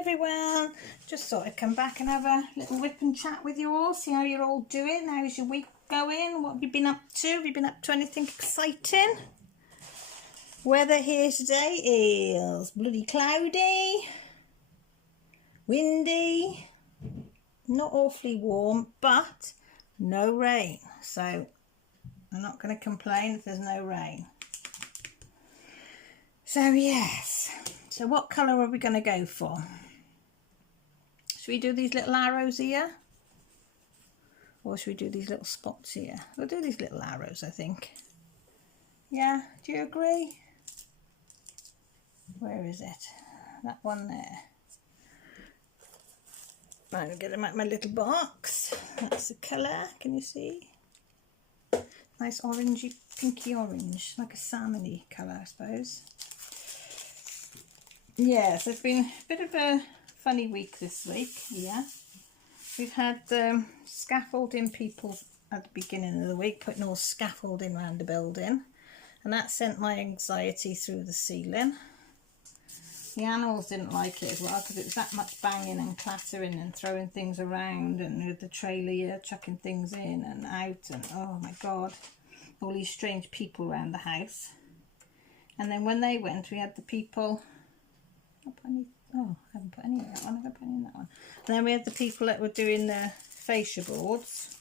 everyone, just thought I'd come back and have a little whip and chat with you all, see how you're all doing. How's your week going? What have you been up to? Have you been up to anything exciting? Weather here today is bloody cloudy, windy, not awfully warm, but no rain, so I'm not going to complain if there's no rain. So yes, so what colour are we going to go for? Should we do these little arrows here? Or should we do these little spots here? We'll do these little arrows, I think. Yeah, do you agree? Where is it? That one there. Right, I'll get them out of my little box. That's the colour, can you see? Nice orangey, pinky orange, like a salmony colour, I suppose. Yes, it's been a bit of a funny week this week, yeah. We've had scaffolding people at the beginning of the week, putting all scaffolding around the building, and that sent my anxiety through the ceiling. The animals didn't like it as well because it was that much banging and clattering and throwing things around, and with the trailer here chucking things in and out, and oh my god, all these strange people around the house. And then when they went, we had the people... I haven't put any in that one. Have I put any in that one? And then we had the people that were doing the fascia boards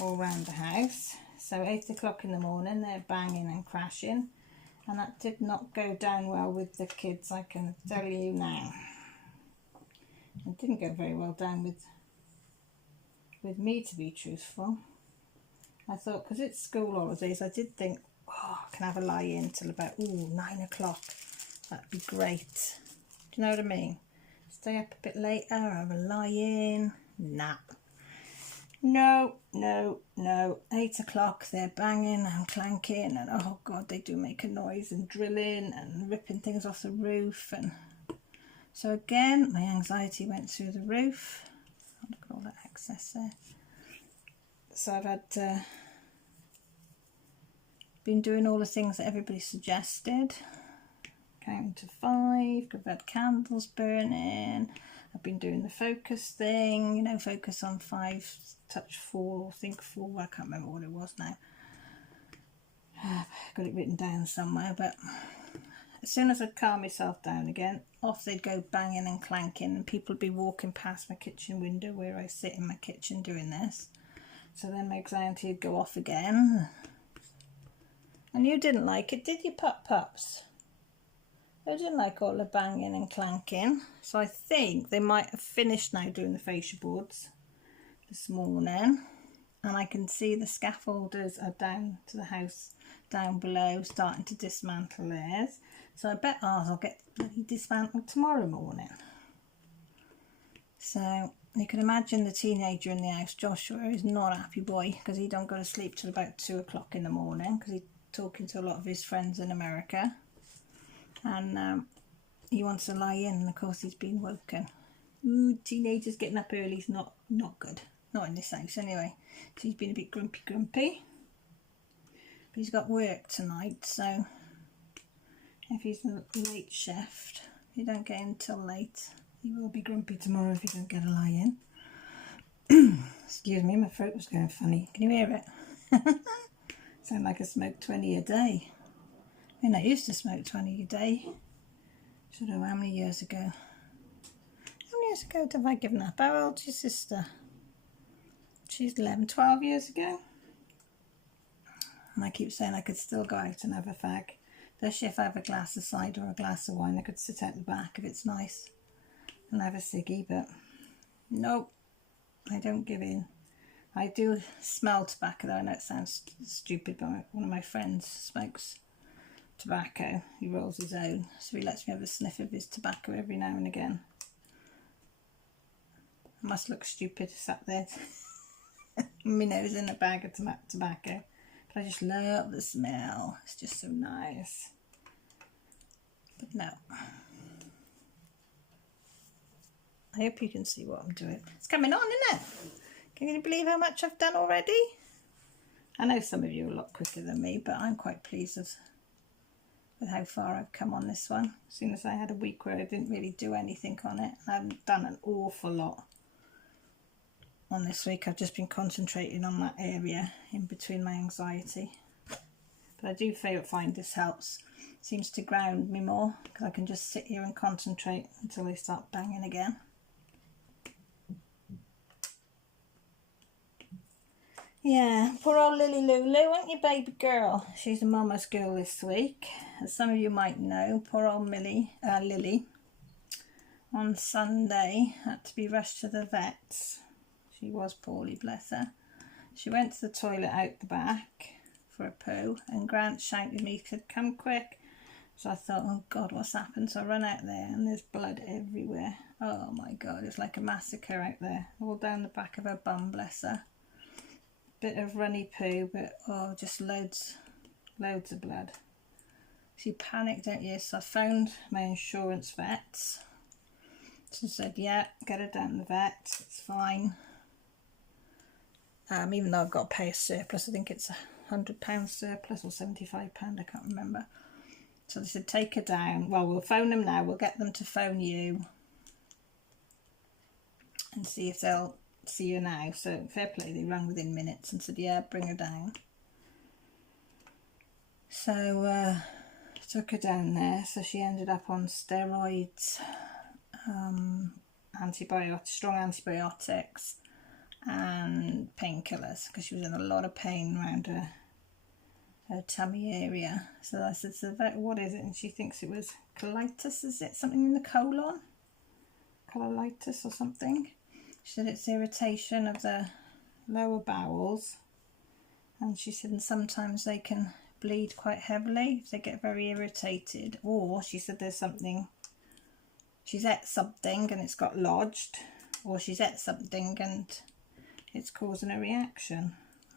all around the house. So 8 o'clock in the morning, they're banging and crashing. And that did not go down well with the kids, I can tell you now. It didn't go very well down with me, to be truthful. I thought, because it's school holidays, I did think, oh, I can have a lie-in till about 9 o'clock. That'd be great. Do you know what I mean? Stay up a bit later, have a lie-in, nap. No. 8 o'clock, they're banging and clanking, and oh god, they do make a noise, and drilling and ripping things off the roof. And so again, my anxiety went through the roof. Oh, look at all that excess there. So I've had been doing all the things that everybody suggested. Counting to 5, I've had candles burning, I've been doing the focus thing, you know, focus on 5, touch 4, think 4, I can't remember what it was now. I've got it written down somewhere, but as soon as I'd calm myself down again, off they'd go banging and clanking, and people would be walking past my kitchen window where I sit in my kitchen doing this. So then my anxiety would go off again. And you didn't like it, did you, pups? I didn't like all the banging and clanking, so I think they might have finished now doing the fascia boards this morning, and I can see the scaffolders are down to the house down below starting to dismantle theirs, so I bet ours will get bloody dismantled tomorrow morning. So you can imagine the teenager in the house, Joshua, is not a happy boy because he don't go to sleep till about 2 o'clock in the morning because he's talking to a lot of his friends in America. And he wants to lie in, and of course he's been woken. Ooh, teenagers getting up early is not good. Not in this house anyway. So he's been a bit grumpy. But he's got work tonight, so if he's a late shift, if you don't get in till late, he will be grumpy tomorrow if you don't get a lie in. Excuse me, my throat was going funny. Can you hear it? Sound like I smoke 20 a day. I mean, I used to smoke 20 a day. I don't know how many years ago. How many years ago have I given up? How old's your sister? She's 11, 12 years ago. And I keep saying I could still go out and have a fag. Especially if I have a glass of cider or a glass of wine. I could sit out the back if it's nice and have a ciggy, but nope, I don't give in. I do smell tobacco though. I know it sounds stupid, but one of my friends smokes tobacco. He rolls his own, so he lets me have a sniff of his tobacco every now and again. I must look stupid sat there my nose in a bag of tobacco, but I just love the smell. It's just so nice. But no, I hope you can see what I'm doing. It's coming on, isn't it? Can you believe how much I've done already? I know some of you are a lot quicker than me, but I'm quite pleased with with how far I've come on this one. As soon as I had a week where I didn't really do anything on it, I haven't done an awful lot on this week. I've just been concentrating on that area in between my anxiety. But I do find this helps. Seems to ground me more because I can just sit here and concentrate until they start banging again. Yeah, poor old Lily Lulu, aren't you, baby girl? She's a mama's girl this week. As some of you might know, poor old Lily, on Sunday had to be rushed to the vets. She was poorly, bless her. She went to the toilet out the back for a poo, and Grant shouted at me, said, "Come quick." So I thought, oh God, what's happened? So I run out there and there's blood everywhere. Oh my God, it's like a massacre out there. All down the back of her bum, bless her. Bit of runny poo, but oh, just loads of blood. She panicked, don't you? So I phoned my insurance vets. She said, yeah, get her down to the vet, it's fine. Even though I've got to pay a surplus, I think it's £100 surplus or £75, I can't remember. So they said, take her down. Well, we'll phone them now, we'll get them to phone you and see if they'll see you now. So fair play, they rang within minutes and said, yeah, bring her down. So took her down there. So she ended up on steroids, strong antibiotics and painkillers because she was in a lot of pain around her tummy area. So I said to the vet, what is it? And she thinks it was colitis. Is it something in the colon? Colitis or something? She said it's irritation of the lower bowels, and she said and sometimes they can bleed quite heavily if they get very irritated, or she said there's something, she's ate something and it's got lodged, or she's ate something and it's causing a reaction.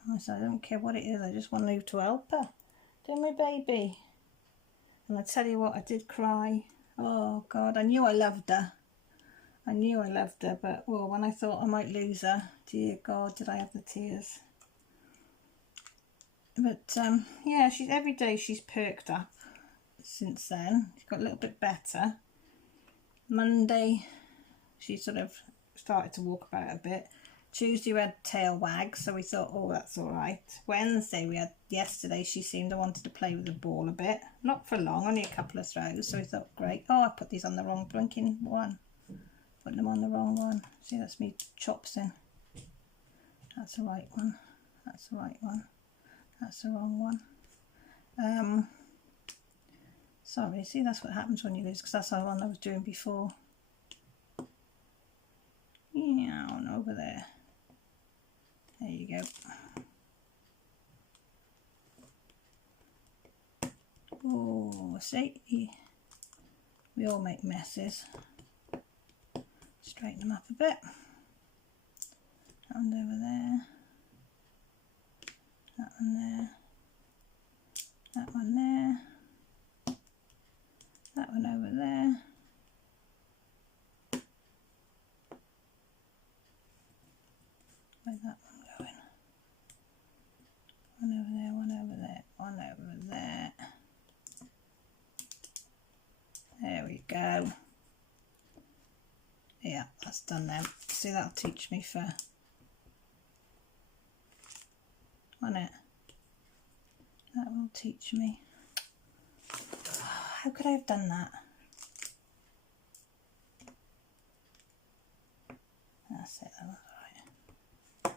I said, I don't care what it is, I just want you to help her. Do my baby. And I tell you what, I did cry. Oh God, I knew I loved her. I knew I loved her, but well, when I thought I might lose her, dear God, did I have the tears. But yeah, every day she's perked up since then. She's got a little bit better. Monday, she sort of started to walk about a bit. Tuesday we had tail wag, so we thought, oh, that's all right. Yesterday she seemed to wanted to play with the ball a bit. Not for long, only a couple of throws, so we thought, great. Oh, I put these on the wrong blinking one. Putting them on the wrong one. See, that's me chops in. That's the right one. That's the right one. That's the wrong one. Sorry, see, that's what happens when you lose, because that's the one I was doing before. Yeah, on over there. There you go. Oh, see, we all make messes. Straighten them up a bit. That one over there. That one there. That one there. That one over there. Where's that one going? One over there, one over there, one over there. There we go. Yeah, that's done now. See, that'll teach me for, won't it? That will teach me. How could I have done that? That's it, that was right.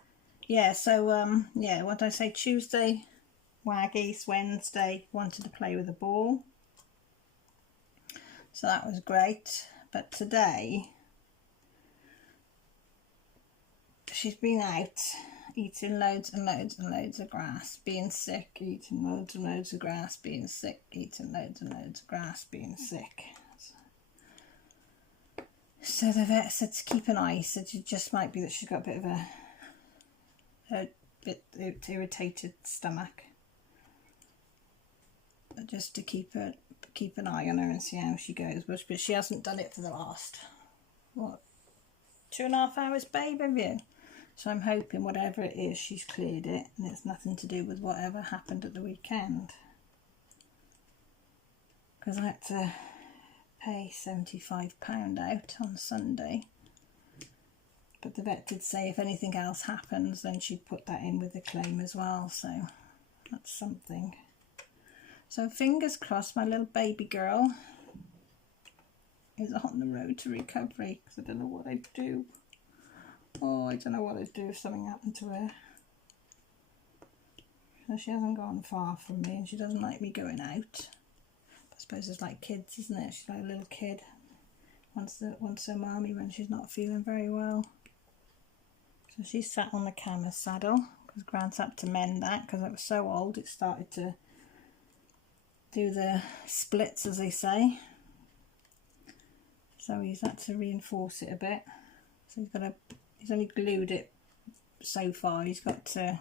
Yeah, so, yeah, what did I say? Tuesday, waggies. Wednesday, wanted to play with the ball. So that was great. But today, she's been out eating loads and loads and loads of grass, being sick, eating loads and loads of grass, being sick, eating loads and loads of grass, being sick. So the vet said to keep an eye. He said it just might be that she's got a bit of a bit irritated stomach. But just to keep an eye on her and see how she goes. But she hasn't done it for the last, what, 2.5 hours, babe, have you? So I'm hoping whatever it is, she's cleared it and it's nothing to do with whatever happened at the weekend. because I had to pay £75 out on Sunday. But the vet did say if anything else happens, then she'd put that in with the claim as well, so that's something. So fingers crossed my little baby girl is on the road to recovery, because I don't know what I'd do. Oh, I don't know what I'd do if something happened to her. So she hasn't gone far from me, and she doesn't like me going out. I suppose it's like kids, isn't it? She's like a little kid. Wants her mommy when she's not feeling very well. So she's sat on the camera saddle, because Grant's had to mend that, because it was so old it started to do the splits, as they say. So he's had to reinforce it a bit. So he's only glued it so far. He's got to,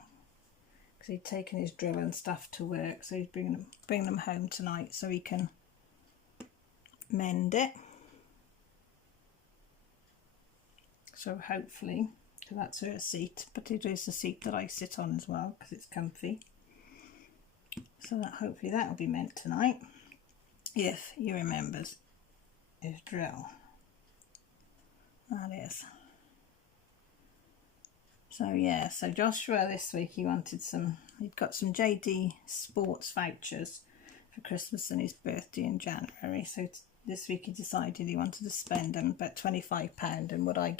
because he'd taken his drill and stuff to work, so he's bringing them home tonight so he can mend it. So hopefully, because that's her seat, but it is the seat that I sit on as well, because it's comfy. So that hopefully that will be ment tonight, if he remembers his drill. That is. So yeah, so Joshua this week, he'd got some JD Sports vouchers for Christmas and his birthday in January. So this week he decided he wanted to spend them about £25, and would I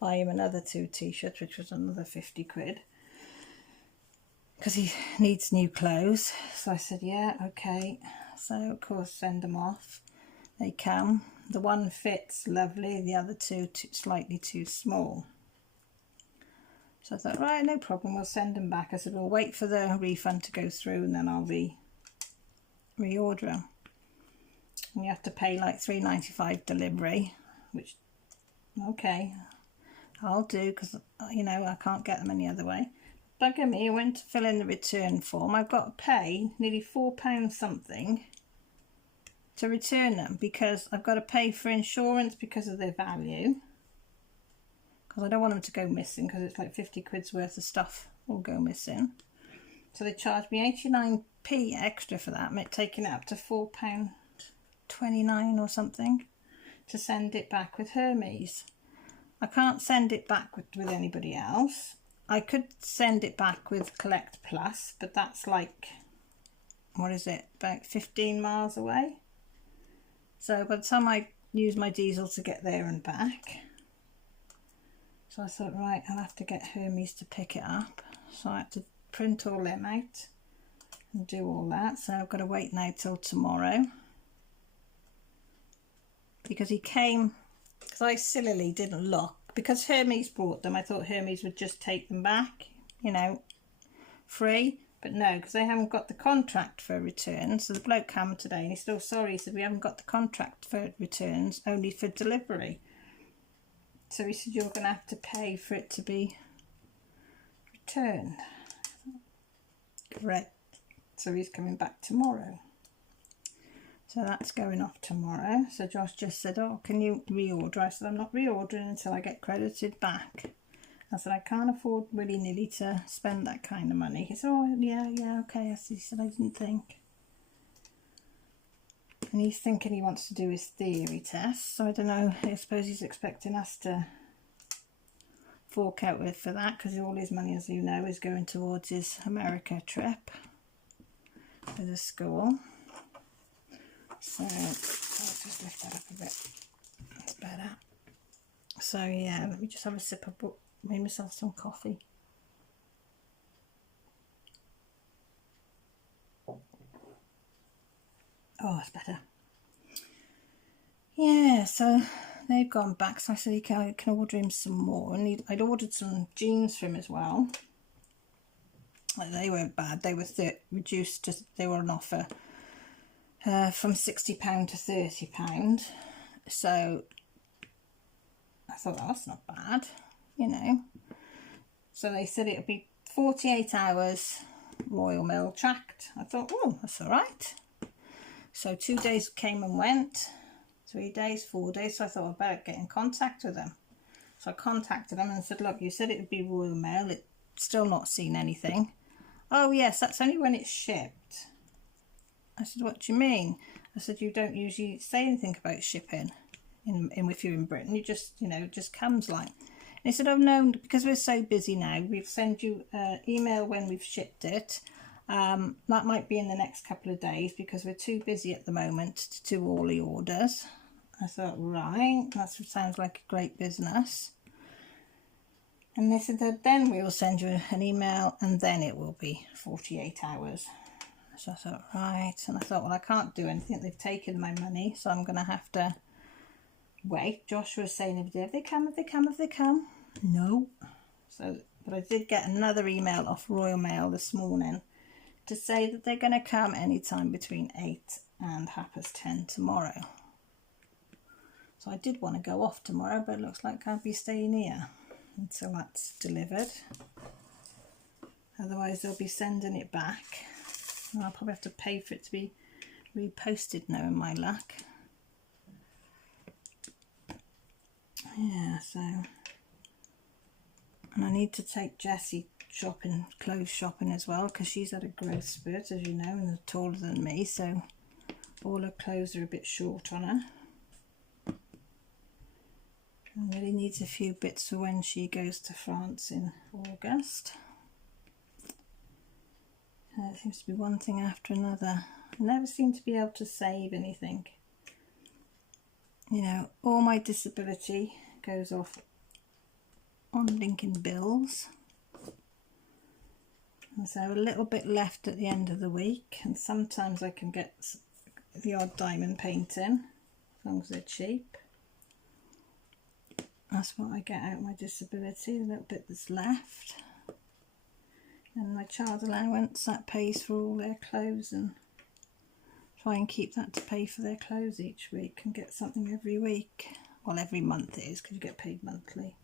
buy him another 2 t-shirts, which was another 50 quid. Because he needs new clothes. So I said, yeah, okay. So of course send them off. They come. The one fits lovely, the other two slightly too small. So I thought, right, no problem, we'll send them back. I said, we'll wait for the refund to go through, and then I'll reorder them. And you have to pay like £3.95 delivery, which, okay, I'll do, because, you know, I can't get them any other way. Bugger me, I went to fill in the return form. I've got to pay nearly £4 something to return them, because I've got to pay for insurance because of their value, because I don't want them to go missing, because it's like 50 quid's worth of stuff will go missing. So they charged me 89p extra for that, taking it up to £4.29 or something to send it back with Hermes. I can't send it back with anybody else. I could send it back with Collect Plus, but that's like, what is it, about 15 miles away. So by the time I use my diesel to get there and back, so I thought, right, I'll have to get Hermes to pick it up. So I had to print all them out and do all that. So I've got to wait now till tomorrow, because he came, because I sillily didn't look, because Hermes brought them. I thought Hermes would just take them back, you know, free. But no, because they haven't got the contract for returns. So the bloke came today and he's still sorry. He said, we haven't got the contract for returns, only for delivery. So he said, you're going to have to pay for it to be returned. Correct. So he's coming back tomorrow. So that's going off tomorrow. So Josh just said, oh, can you reorder? I said, I'm not reordering until I get credited back. I said, I can't afford willy-nilly to spend that kind of money. He said, oh, yeah, okay. He said, I didn't think. And he's thinking he wants to do his theory test. So I don't know, I suppose he's expecting us to fork out with for that, because all his money, as you know, is going towards his America trip with the school. So I'll just lift that up a bit. That's better. So yeah, let me just have a sip of made myself some coffee. Oh, it's better. Yeah, so they've gone back. So I said, I can order him some more. And I'd ordered some jeans for him as well. They weren't bad. They were reduced to, they were on offer from £60 to £30. So I thought, oh, that's not bad, you know. So they said it would be 48 hours Royal Mail tracked. I thought, oh, that's all right. So 2 days came and went, 3 days, 4 days. So I thought I'd better get in contact with them. So I contacted them and said, look, you said it would be Royal Mail. It's still not seen anything. Oh, yes, that's only when it's shipped. I said, what do you mean? I said, you don't usually say anything about shipping if you're in Britain. You just, you know, it just comes like. And he said, oh no, because we're so busy now, we'll send you an email when we've shipped it. That might be in the next couple of days because we're too busy at the moment to do all the orders. I thought, right, that sounds like a great business. And they said that then we will send you an email and then it will be 48 hours. So I thought, right. And I thought, well, I can't do anything. They've taken my money, so I'm going to have to wait. Joshua was saying every day, have they come, have they come, have they come? No. So, but I did get another email off Royal Mail this morning to say that they're going to come anytime between 8 and 10:30 tomorrow. So I did want to go off tomorrow, but it looks like I'll be staying here until that's delivered. Otherwise they'll be sending it back. And I'll probably have to pay for it to be reposted knowing my luck. Yeah, so... And I need to take Jessie shopping, clothes shopping as well, because she's had a growth spurt, as you know, and is taller than me, so all her clothes are a bit short on her. And really needs a few bits for when she goes to France in August. It seems to be one thing after another. I never seem to be able to save anything. You know, all my disability goes off on linking bills. And so a little bit left at the end of the week, and sometimes I can get the odd diamond painting, as long as they're cheap. That's what I get out of my disability, a little bit that's left. And my child allowance, that pays for all their clothes, and try and keep that to pay for their clothes each week and get something every week. Well, every month it is, because you get paid monthly.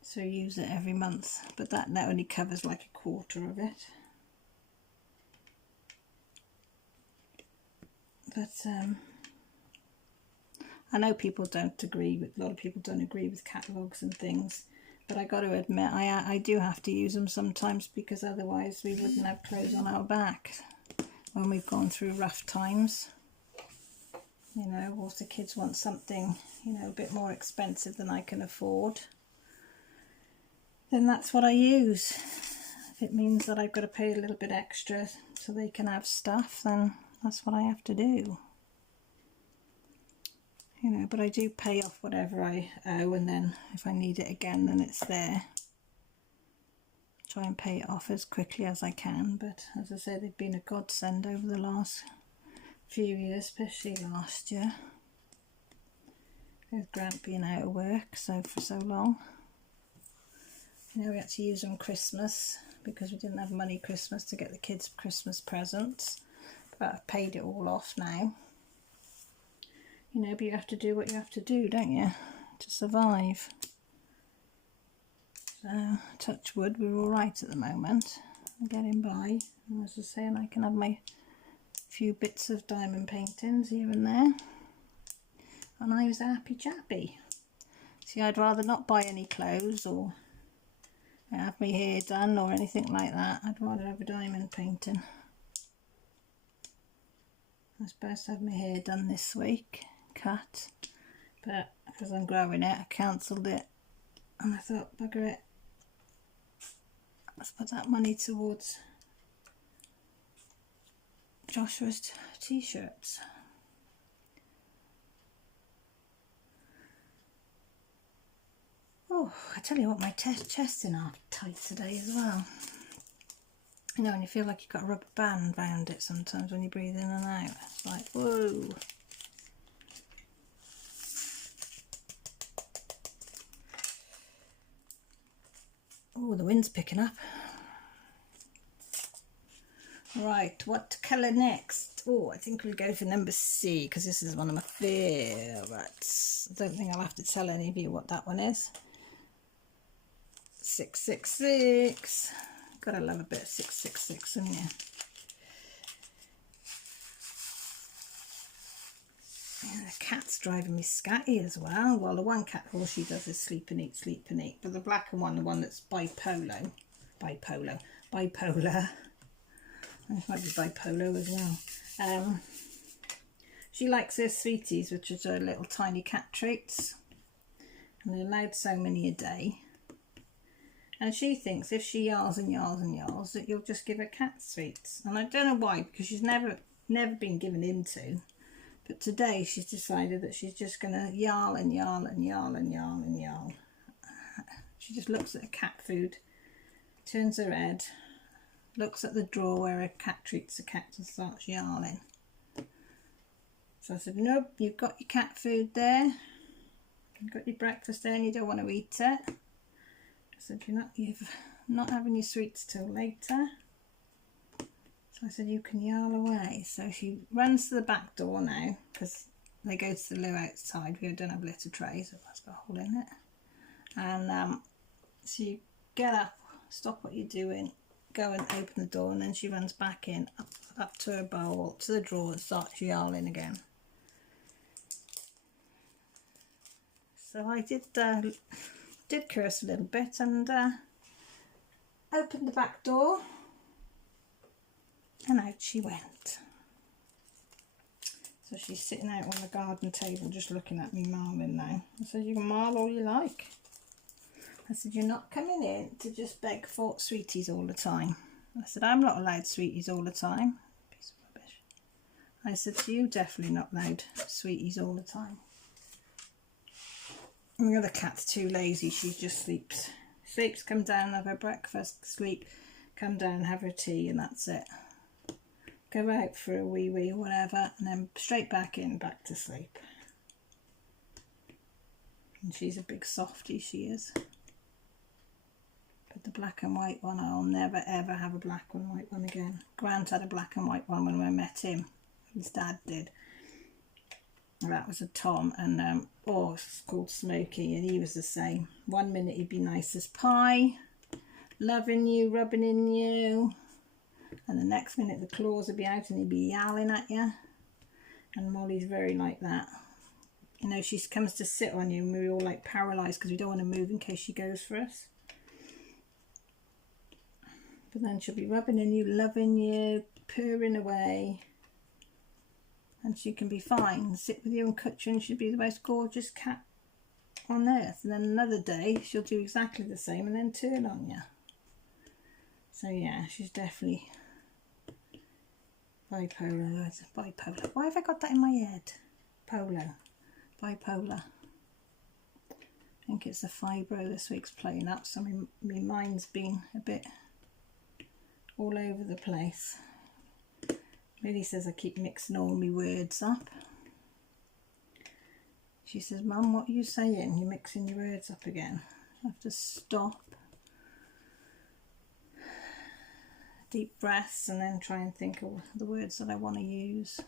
So use it every month, but that only covers like a quarter of it. But I know people don't agree with, a lot of people don't agree with catalogues and things, but I got to admit I do have to use them sometimes, because otherwise we wouldn't have clothes on our back when we've gone through rough times. You know, or if the kids want something, you know, a bit more expensive than I can afford, then that's what I use. If it means that I've got to pay a little bit extra so they can have stuff, then that's what I have to do. You know, but I do pay off whatever I owe, and then if I need it again, then it's there. Try and pay it off as quickly as I can, but as I say, they've been a godsend over the last few years, especially last year, with Grant being out of work for so long. You know, we had to use them Christmas because we didn't have money Christmas to get the kids Christmas presents, but I've paid it all off now. You know, but you have to do what you have to do, don't you, to survive. So, touch wood, we're all right at the moment. I'm getting by, and as I say, and I can have my few bits of diamond paintings here and there, and I was a happy chappy. See, I'd rather not buy any clothes or have my hair done or anything like that. I'd rather have a diamond painting. I was supposed to have my hair done this week, cut, but because I'm growing it, I cancelled it, and I thought, bugger it, let's put that money towards Joshua's t-shirts. Oh, I tell you what, my chest's in half tight today as well. You know, and you feel like you've got a rubber band around it sometimes when you breathe in and out. It's like, whoa. Oh, the wind's picking up. Right, what colour next? Oh, I think we'll go for number C, because this is one of my favourites. I don't think I'll have to tell any of you what that one is. 666. Gotta love a bit of 666, haven't you? Yeah, the cat's driving me scatty as well. Well, the one cat, all she does is sleep and eat, sleep and eat. But the black one, the one that's bipolar. It might be bipolar as well. She likes her sweeties, which are her little tiny cat treats, and they're allowed so many a day. And she thinks if she yarls and yarls and yarls that you'll just give her cat sweets. And I don't know why, because she's never been given into. But today she's decided that she's just going to yarl and yarl and yarl and yarl and yarl. She just looks at her cat food, turns her head, looks at the drawer where her cat treats the cat and starts yarling. So I said, nope, you've got your cat food there. You've got your breakfast there and you don't want to eat it. I said, you're not having your sweets till later. So I said, you can yarl away. So she runs to the back door now, because they go to the loo outside. We don't have litter trays, so that's got a hole in it. And so you get up, stop what you're doing, go and open the door, and then she runs back in, up to her bowl, to the drawer, and starts yarling again. So I did curse a little bit and opened the back door, and out she went. So she's sitting out on the garden table just looking at me marling now. I said, you can marl all you like. I said, you're not coming in to just beg for sweeties all the time. I said, I'm not allowed sweeties all the time. Piece of rubbish. I said, so you definitely not allowed sweeties all the time. And the other cat's too lazy, she just sleeps. Sleeps, come down, have her breakfast, sleep, come down, have her tea, and that's it. Go out for a wee or whatever, and then straight back in, back to sleep. And she's a big softie, she is. But the black and white one, I'll never ever have a black and white one again. Grant had a black and white one when I met him. His dad did. That was a Tom, and it's called Smokey, and he was the same. One minute he'd be nice as pie, loving you, rubbing in you, and the next minute the claws would be out and he'd be yowling at you. And Molly's very like that. You know, she comes to sit on you and we're all like paralysed because we don't want to move in case she goes for us. But then she'll be rubbing in you, loving you, purring away. And she can be fine, sit with you and cut you, and she'll be the most gorgeous cat on earth. And then another day she'll do exactly the same and then turn on you. So yeah, she's definitely bipolar. Bipolar. Why have I got that in my head? Bipolar. I think it's the fibro this week's playing up, so my mind's been a bit all over the place. Lily says I keep mixing all my words up. She says, Mum, what are you saying? You're mixing your words up again. I have to stop. Deep breaths and then try and think of the words that I want to use.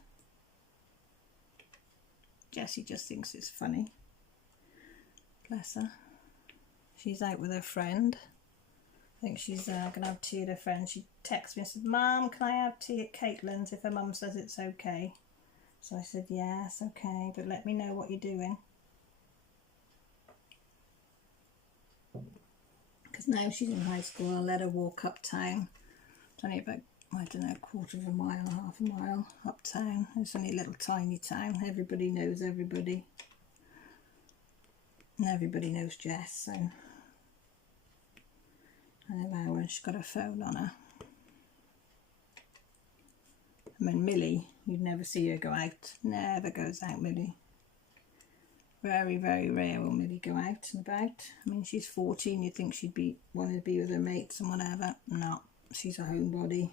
Jessie just thinks it's funny. Bless her. She's out with her friend. I think she's going to have tea at her friend. She texted me and said, Mum, can I have tea at Caitlin's if her mum says it's okay? So I said, yes, okay, but let me know what you're doing. Because now she's in high school, I'll let her walk uptown. It's only about, I don't know, a quarter of a mile, half a mile uptown. It's only a little tiny town. Everybody knows everybody. And everybody knows Jess, so I know how when she's got her phone on her. I mean, Millie, you'd never see her go out. Never goes out, Millie. Very, very rare will Millie go out and about. I mean, she's 14, you'd think she'd wanting to be with her mates and whatever. No, she's a homebody.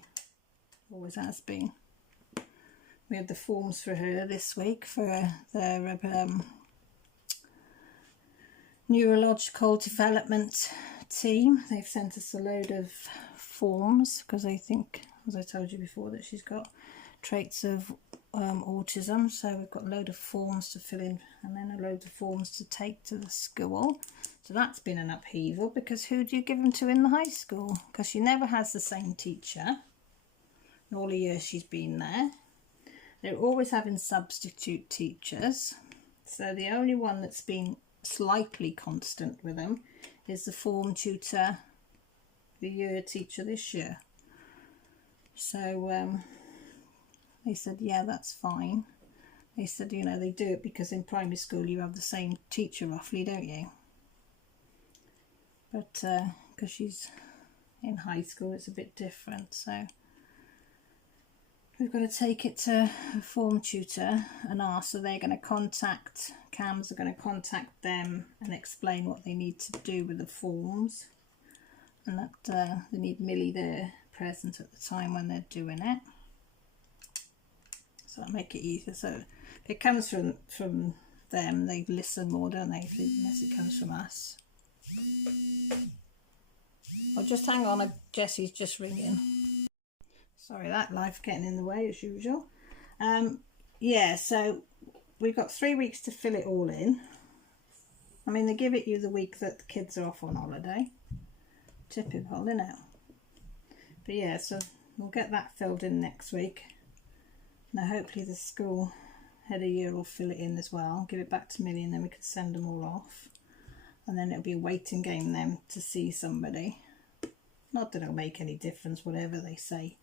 Always has been. We had the forms for her this week for their neurological development team. They've sent us a load of forms because they think, as I told you before, that she's got traits of autism. So we've got a load of forms to fill in and then a load of forms to take to the school. So that's been an upheaval because who do you give them to in the high school? Because she never has the same teacher in all the years she's been there. They're always having substitute teachers. So the only one that's been slightly constant with them is the form tutor, the year teacher this year. So They said, yeah, that's fine. They said, you know, they do it because in primary school you have the same teacher roughly, don't you? But because she's in high school, it's a bit different. So we've got to take it to a form tutor and ask. So they're going to contact, CAMS are going to contact them and explain what they need to do with the forms. And that they need Millie there present at the time when they're doing it. So that'll make it easier. So if it comes from them, they listen more, don't they? Unless it comes from us. Oh, just hang on, Jessie's just ringing. Sorry, that life getting in the way as usual. Yeah, so we've got 3 weeks to fill it all in. I mean, they give it you the week that the kids are off on holiday. Typical, isn't it? But yeah, so we'll get that filled in next week. Now hopefully the school head of year will fill it in as well, give it back to Millie, and then we can send them all off. And then it'll be a waiting game then to see somebody. Not that it'll make any difference, whatever they say.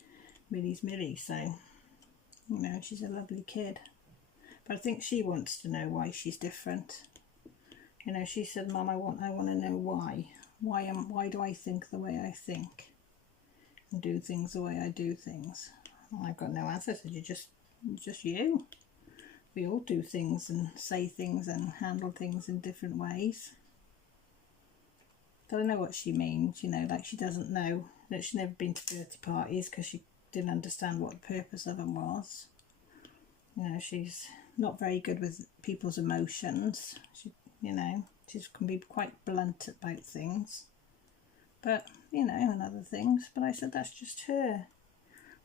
Millie's Millie, so, you know, she's a lovely kid. But I think she wants to know why she's different. You know, she said, Mum, I want to know why. Why do I think the way I think? And do things the way I do things? Well, I've got no answer. So you're just you. We all do things and say things and handle things in different ways. But I know what she means, you know, like she doesn't know that she's never been to birthday parties because she didn't understand what the purpose of them was. You know, she's not very good with people's emotions. She, you know, she can be quite blunt about things. But, you know, and other things. But I said, that's just her.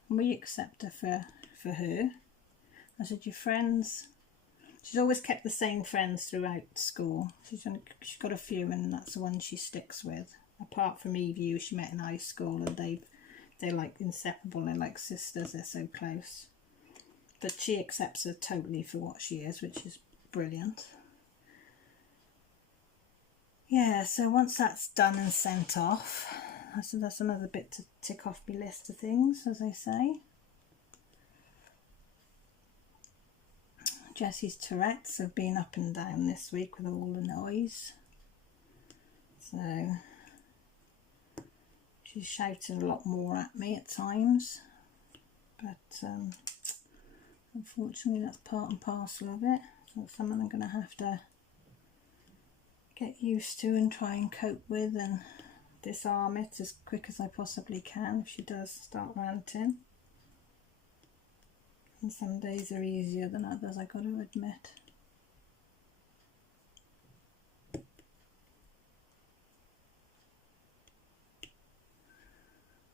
And we accept her for her. I said, your friends... She's always kept the same friends throughout school. She's got a few, and that's the one she sticks with. Apart from Evie, who she met in high school, and they're like inseparable. They're like sisters. They're so close. But she accepts her totally for what she is, which is brilliant. Yeah, so once that's done and sent off, I said that's another bit to tick off my list of things, as I say. Jessie's Tourette's have been up and down this week with all the noise. So she's shouting a lot more at me at times. But unfortunately that's part and parcel of it. So it's something I'm going to have to get used to and try and cope with and disarm it as quick as I possibly can if she does start ranting. And some days are easier than others, I got to admit.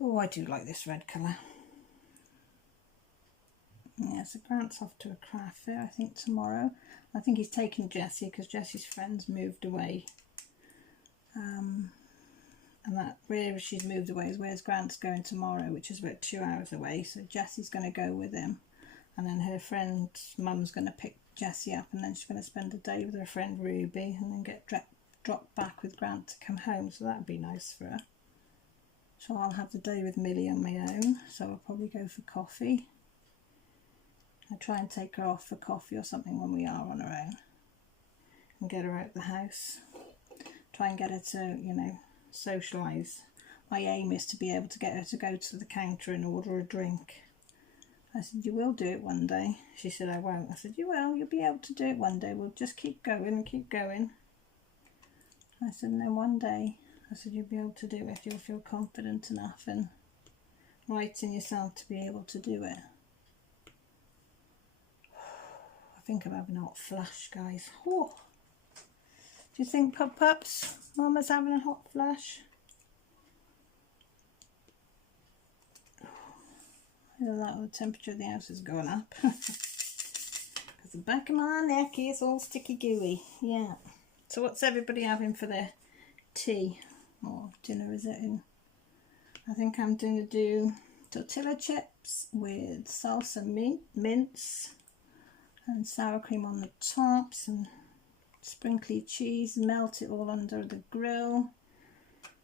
Oh, I do like this red colour. Yeah, so Grant's off to a craft fair, I think, tomorrow. I think he's taking Jessie because Jessie's friends moved away. And that where she's moved away is where's Grant's going tomorrow, which is about 2 hours away. So Jessie's going to go with him. And then her friend's mum's going to pick Jessie up, and then she's going to spend a day with her friend Ruby and then get dropped back with Grant to come home. So that'd be nice for her. So I'll have the day with Millie on my own. So I'll probably go for coffee. I'll try and take her off for coffee or something when we are on our own. And get her out the house. Try and get her to, you know, socialise. My aim is to be able to get her to go to the counter and order a drink. I said, you will do it one day. She said, I won't. I said, you will. You'll be able to do it one day. We'll just keep going and keep going. I said, no, one day. I said, you'll be able to do it if you'll feel confident enough and right in yourself to be able to do it. I think I'm having a hot flush, guys. Oh. Do you think, pups, Mama's having a hot flush? Either that or the temperature of the house is going up. Because the back of my neck is all sticky gooey. Yeah. So what's everybody having for their tea or dinner, is it? I think I'm going to do tortilla chips with salsa mince and sour cream on the tops and sprinkly cheese, melt it all under the grill.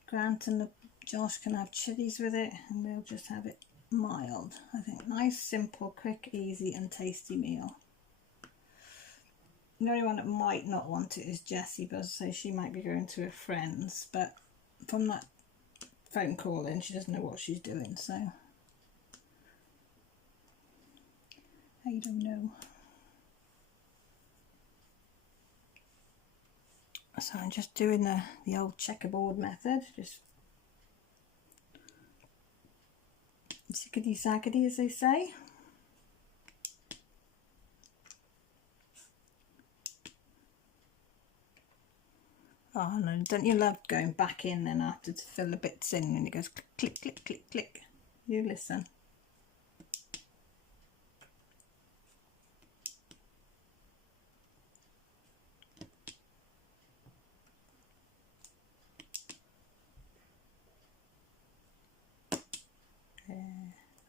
Grant and Josh can have chilies with it, and we'll just have it mild. I think nice, simple, quick, easy and tasty meal. The only one that might not want it is Jessie, but so she might be going to her friends, but from that phone call in she doesn't know what she's doing, so I don't know. So I'm just doing the old checkerboard method, just ziggity zaggity as they say. Oh no, don't you love going back in then after to fill the bits in and it goes click, click, click, click. You listen.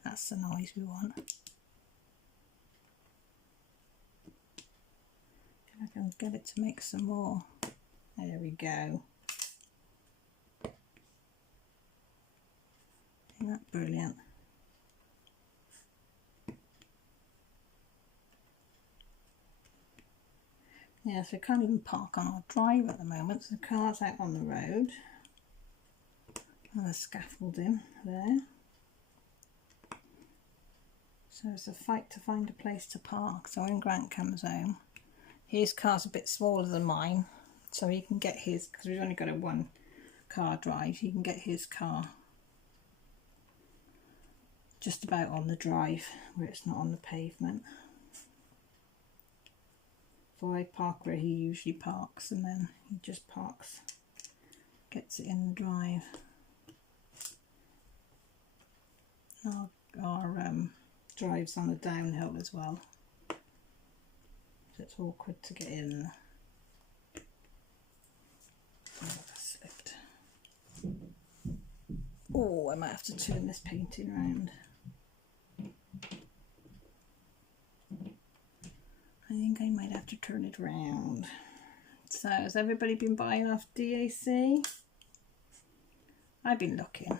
That's the noise we want. If I can get it to make some more. There we go. Isn't that brilliant? Yeah, so we can't even park on our drive at the moment, so the car's out on the road. And the scaffolding there. So it's a fight to find a place to park. So when Grant comes home, his car's a bit smaller than mine, so he can get his, because we've only got a one car drive, he can get his car just about on the drive where it's not on the pavement. So I park where he usually parks and then he just parks, gets it in the drive. Our drive's on the downhill as well, so it's awkward to get in. Oh, that slipped. Oh, I might have to turn this painting around. I think I might have to turn it round. So has everybody been buying off DAC? I've been looking,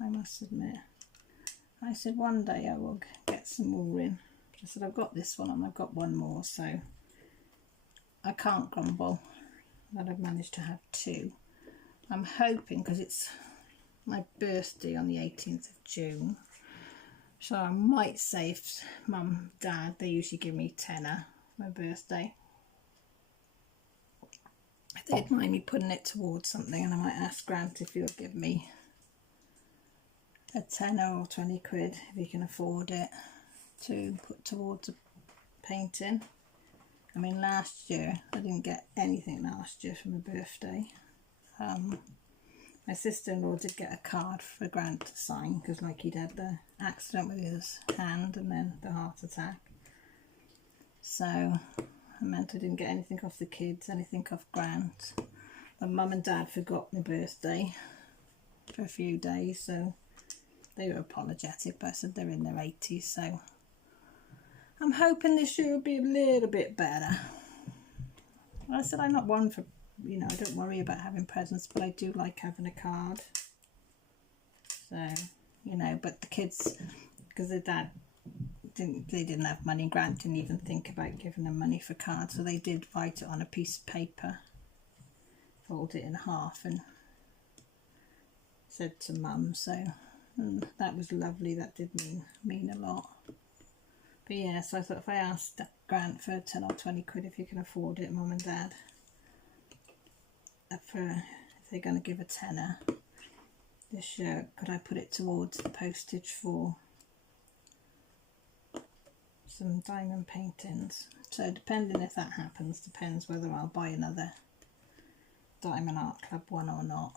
I must admit. I said one day I will get some more in. I said I've got this one and I've got one more, so I can't grumble that I've managed to have two. I'm hoping, because it's my birthday on the 18th of June, so I might say if Mum, Dad, they usually give me tenner for my birthday, if they'd mind me putting it towards something, and I might ask Grant if he'll give me a tenner or 20 quid if he can afford it to put towards a painting. I mean, last year I didn't get anything last year for my birthday. My sister-in-law did get a card for Grant to sign, because like he'd had the accident with his hand and then the heart attack, so it meant I didn't get anything off the kids, anything off Grant. My mum and dad forgot my birthday for a few days, so they were apologetic, but I said they're in their 80s, so I'm hoping this year will be a little bit better. Well, I said I'm not one for, you know, I don't worry about having presents, but I do like having a card. So, you know, but the kids, because their dad didn't have money, Grant didn't even think about giving them money for cards, so they did write it on a piece of paper, fold it in half and said to Mum, so that was lovely. That did mean a lot. But yeah, so I thought if I asked Grant for 10 or 20 quid if you can afford it, Mum and Dad, if they're going to give a tenner this year, could I put it towards the postage for some diamond paintings? So depending if that happens, depends whether I'll buy another Diamond Art Club one or not.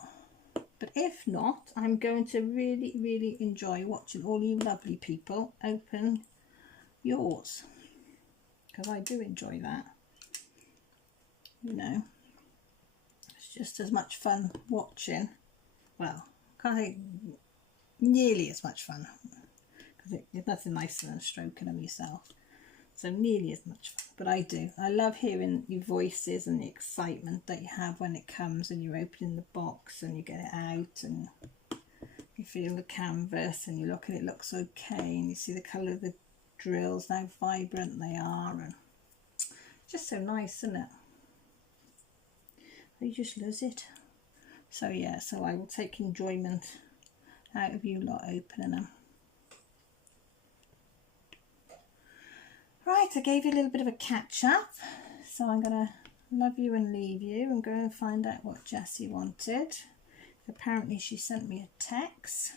But if not, I'm going to really enjoy watching all you lovely people open yours, because I do enjoy that. You know, it's just as much fun watching, well, can't think nearly as much fun, because there's nothing nicer than stroking them yourself, so nearly as much fun. But I love hearing your voices and the excitement that you have when it comes and you're opening the box and you get it out, and you feel the canvas and you look at it, looks okay, and you see the colour of the drills, how vibrant they are, and just so nice, isn't it? You just lose it. So yeah, so I will take enjoyment out of you lot opening them. Right, I gave you a little bit of a catch up, so I'm going to love you and leave you and go and find out what Jessie wanted. Apparently she sent me a text.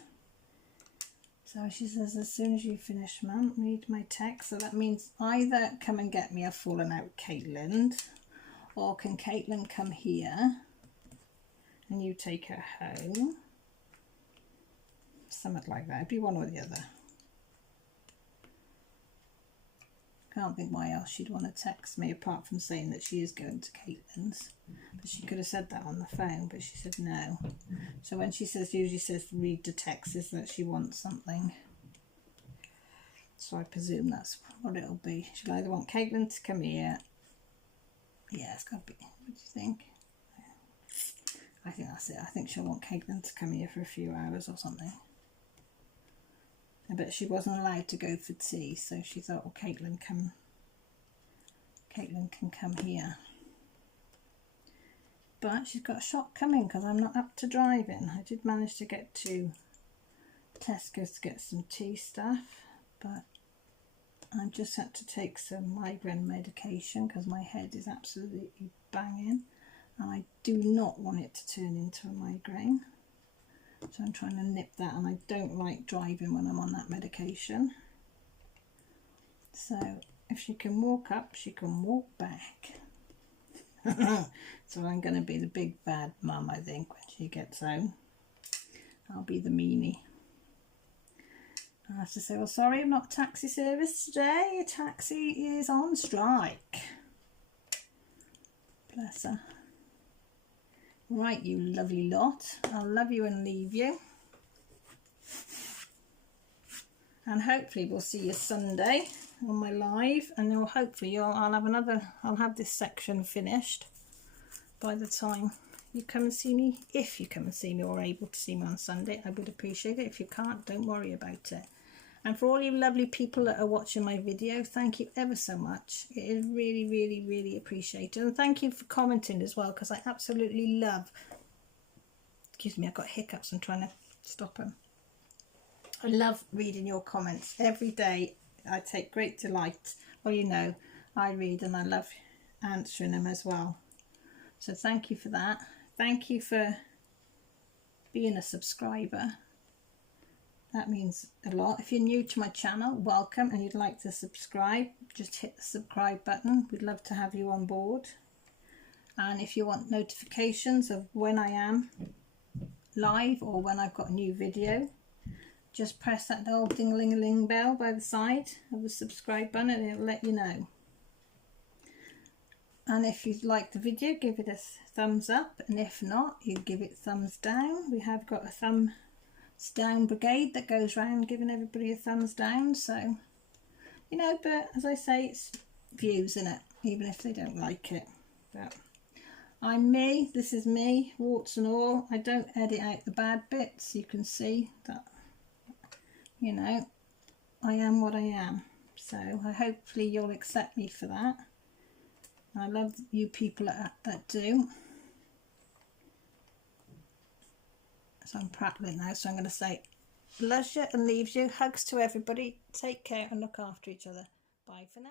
So she says, as soon as you finish, Mum, read my text. So that means either come and get me a fallen out Caitlin, or can Caitlin come here and you take her home? Something like that. It'd be one or the other. Can't think why else she'd want to text me apart from saying that she is going to Caitlin's. But she could have said that on the phone, but she said no. So when she says, usually says read the text, is that she wants something. So I presume that's what it'll be. She'll either want Caitlin to come here. Yeah, it's got to be. What do you think? I think that's it. I think she'll want Caitlin to come here for a few hours or something. But she wasn't allowed to go for tea, so she thought, well, Caitlin can come here. But she's got a shop coming because I'm not up to driving. I did manage to get to Tesco's to get some tea stuff, but I just had to take some migraine medication because my head is absolutely banging and I do not want it to turn into a migraine. So I'm trying to nip that, and I don't like driving when I'm on that medication. So if she can walk up, she can walk back. So I'm going to be the big bad mum, I think, when she gets home. I'll be the meanie. I have to say, well, sorry, I'm not taxi service today. A taxi is on strike. Bless her. Right, you lovely lot. I'll love you and leave you. And hopefully we'll see you Sunday on my live, and then hopefully I'll have this section finished by the time you come and see me. If you come and see me or are able to see me on Sunday, I would appreciate it. If you can't, don't worry about it. And for all you lovely people that are watching my video, thank you ever so much. It is really, really, really appreciated. And thank you for commenting as well, because I absolutely love... Excuse me, I've got hiccups. I'm trying to stop them. I love reading your comments. Every day I take great delight. Well, you know, I read and I love answering them as well. So thank you for that. Thank you for being a subscriber. That means a lot. If you're new to my channel, welcome, and you'd like to subscribe, just hit the subscribe button. We'd love to have you on board. And if you want notifications of when I am live or when I've got a new video, just press that old ding-a-ling-a-ling bell by the side of the subscribe button and it'll let you know. And if you like the video, give it a thumbs up, and if not, you give it thumbs down. We have got a thumbs down brigade that goes around giving everybody a thumbs down, so you know, but as I say, it's views, in it, even if they don't like it. But I'm me, this is me, warts and all. I don't edit out the bad bits. You can see that, you know, I am what I am. So hopefully you'll accept me for that. I love you people that do. So I'm prattling now, so I'm going to say loves you and leaves you. Hugs to everybody. Take care and look after each other. Bye for now.